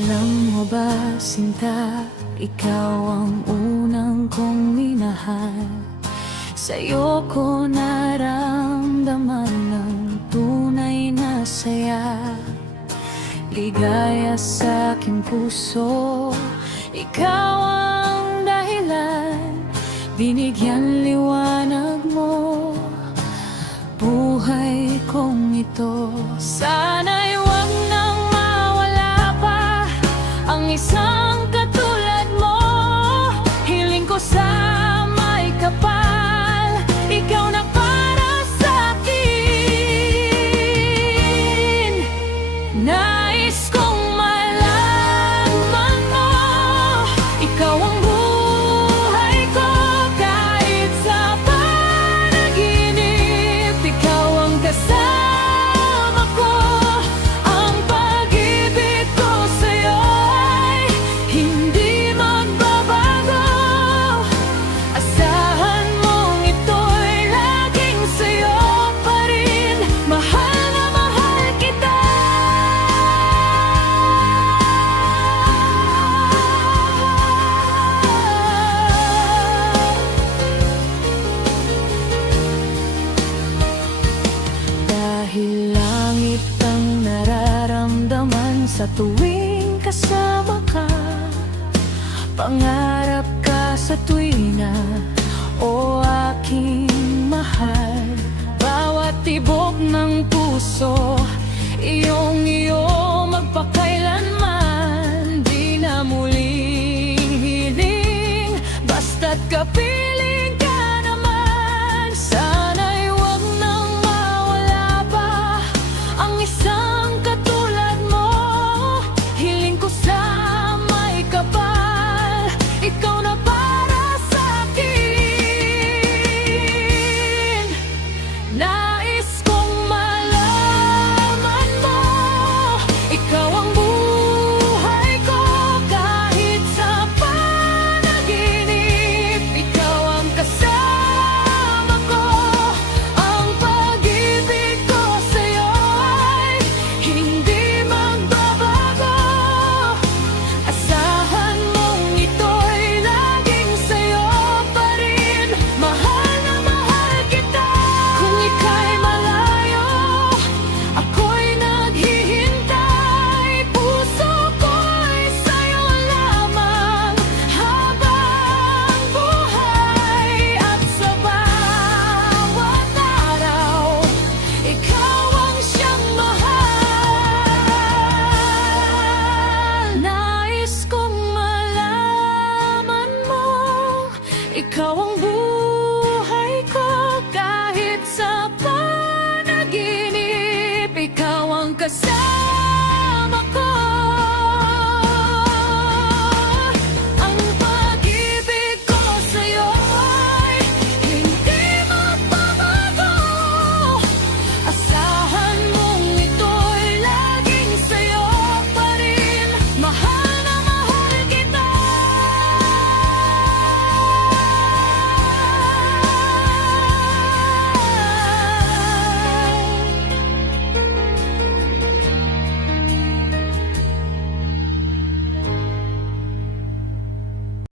Alam mo ba, sinta, ikaw ang unang kong minahal. Sa'yo ko naramdaman ng tunay na saya, ligaya sa aking puso. Ikaw ang dahilan, binigyan liwanag mo buhay kong ito. Sana'y wag nang mawala pa ang isang katulad mo. Hiling ko sa may kapal, ikaw na para sa akin. Nais kong malaman mo, ikaw ang buhay ko. Kahit sa panaginip, ikaw ang kasama ko. Ang pag-ibig ko sa'yo ay hindi magbabago. Asahan mong ito'y laging sa'yo pa rin. Mahal na mahal kita. Dahil langit ang nararamdaman sa tuwing kasama ka, pangarap ka sa tuwina, o aking mahal. Bawat tibok ng puso, iyong-iyo magpakailanman. Di na muling hiling, basta't kapit